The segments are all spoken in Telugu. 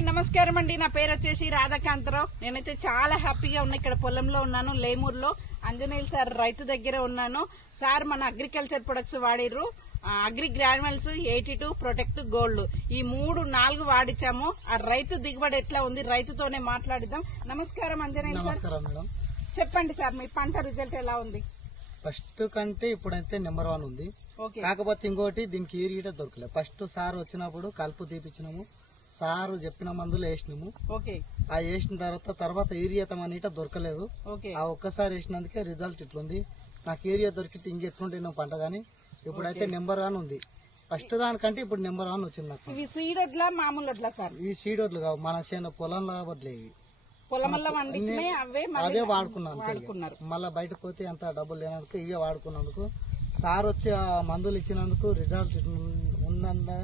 హాయ్ నమస్కారం అండి. నా పేరు వచ్చేసి రాధాకాంతరావు. నేనైతే చాలా హ్యాపీగా ఉన్నా. ఇక్కడ పొలంలో ఉన్నాను, లేమూరులో. ఆంజనేయులు సార్ రైతు దగ్గర ఉన్నాను. సార్ మన అగ్రికల్చర్ ప్రొడక్ట్స్ వాడిర్రు. అగ్రి గ్రాన్యువల్స్ 82 ప్రొటెక్ట్ గోల్డ్ ఈ 3-4 వాడిచాము. ఆ రైతు దిగుబడి ఎట్లా ఉంది రైతుతోనే మాట్లాడిద్దాం. నమస్కారం ఆంజనేయులు సార్. నమస్కారం మేడం. చెప్పండి సార్, మీ పంట రిజల్ట్ ఎలా ఉంది? ఫస్ట్ కంటే ఇప్పుడైతే నెంబర్ 1 ఉంది. ఓకే. కాకపోతే ఇంకోటి దీనికి ఈరిగిట దొరకలేదు. ఫస్ట్ సార్ వచ్చినప్పుడు కలుపు తీపిచ్చినాము, సారు చెప్పిన మందులు వేసినాము. ఓకే. ఆ వేసిన తర్వాత ఈరియతం అనేట దొరకలేదు. ఓకే. ఆ ఒక్కసారి వేసినందుకే రిజల్ట్ ఇట్లుంది. నాకు ఏరియా దొరికితే ఇంకెట్లుంటే పంట గానీ ఇప్పుడైతే నెంబర్ 1 ఉంది. ఫస్ట్ దానికంటే ఇప్పుడు నెంబర్ 1 వచ్చింది నాకు. ఇవి సీడ్ వడ్లా మామూలు వడ్లా సార్? ఈ సీడోడ్లు కావు, మన చేను పొలంలో వడ్లే ఇవి. పొలంలో పండించినాయి అవే వాడుకున్నాను. మళ్ళీ బయటకు పోతే అంత డబ్బులు లేనందుకు ఇవే వాడుకున్నందుకు, సార్ వచ్చి ఆ మందులు ఇచ్చినందుకు రిజల్ట్ ఉందన్న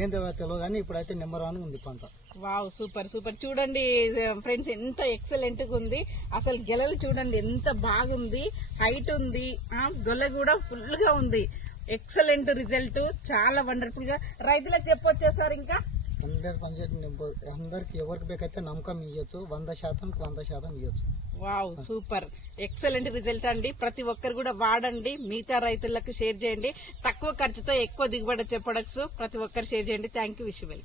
ఏంటో తెలియదు కానీ ఇప్పుడైతే నెంబర్ 1 ఉంది పంట. Wow, super super. చూడండి ఫ్రెండ్స్, ఎంత ఎక్సలెంట్ గా ఉంది. అసలు గెలలు చూడండి ఎంత బాగుంది, హైట్ ఉంది, గొల్ల కూడా ఫుల్ గా ఉంది. ఎక్సలెంట్ రిజల్ట్, చాలా వండర్ఫుల్ గా. రైతులకు చెప్పొచ్చా సార్? ఇంకా అందరికి ఎవరికి బేకైతే నమ్మకం ఇవ్వచ్చు, 100% ఇవ్వచ్చు. వావ్, సూపర్ ఎక్సలెంట్ రిజల్ట్ అండి. ప్రతి ఒక్కరు కూడా వాడండి, మిగతా రైతులకు షేర్ చేయండి. తక్కువ ఖర్చుతో ఎక్కువ దిగుబడి వచ్చే ప్రొడక్ట్స్ ప్రతి ఒక్కరు షేర్ చేయండి. Thank you. Wish well.